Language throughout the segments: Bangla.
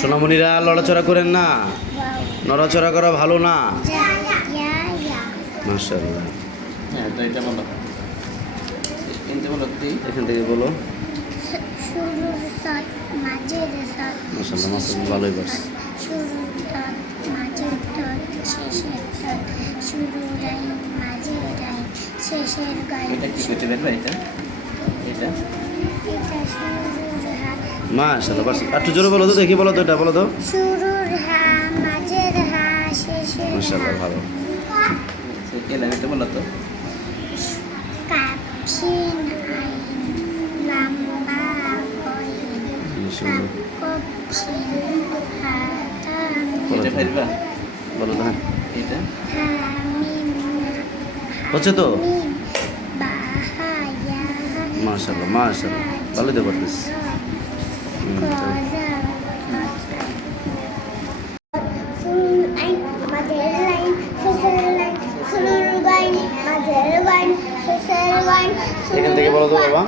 সোনামণিরা লড়াচড়া করেন না। নড়াচড়া করা ভালো না। ইয়া ইয়া মাশাআল্লাহ হ্যাঁ এখান থেকে বলো মাশাআল্লাহ মাশাআল্লাহ ভালোই পারছে শুরুর তৎ মাঝের তৎ শেষের তৎ শুরুর আইন মাঝের আইন শেষের গাইন এটা কি করতে পারবে এটা এটা? এটা? শুরুর হা মাশাআল্লাহ পারছে একটু জোরে বলো তো দেখি বলো তো এটা বলো তো। শুরুর হা মাঝের হা শেষের মাশাআল্লাহ হা ভালো এলাম এটা বলো তো। কাপসিন আইন লম্বা কইন মাশাআল্লাহ কপসিন এটা পারবা বলো তো হ্যাঁ। এটা? হচ্ছে তো? মাশাআল্লাহ মাশাআল্লাহ। ভালোই তো এখান থেকে বলো তো বাবা।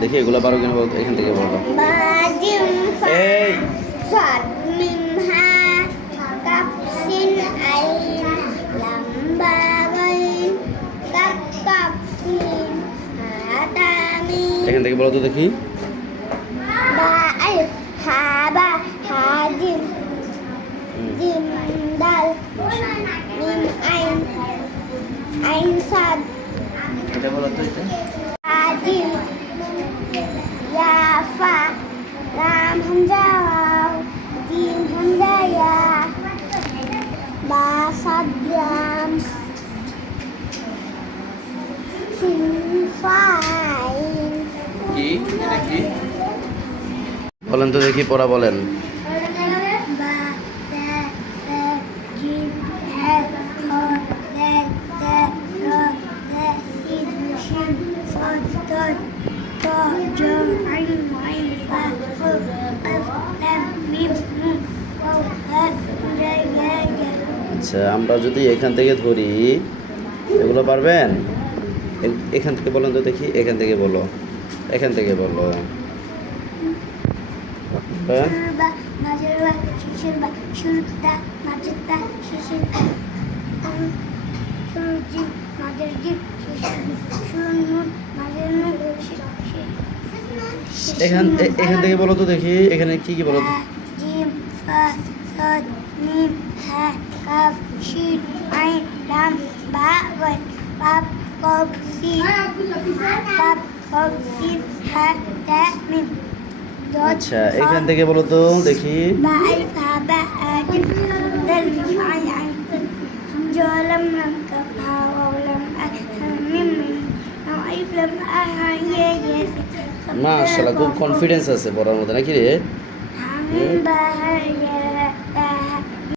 দেখি এগুলো পারো কিনা এখান থেকে বলো। এই। এখান থেকে বলো তো দেখি। বা আলিফ হা বা হাজিম হুম, জিম দাল মিম আইন আইন সাদ এটা বলো তো এটা। বলেন তো দেখি পড়া বলেন। আচ্ছা আমরা যদি এখান থেকে ধরি, এগুলো পারবেন? এখান থেকে বলেন তো দেখি, এখান থেকে বলো, এখান থেকে বলো। এখান এখান থেকে বলো তো দেখি এখানে কি কি বলো তো আচ্ছা এখান থেকে বলো তো দেখি। মাশাল্লাহ খুব কনফিডেন্স আছে পড়ার মধ্যে নাকি রে?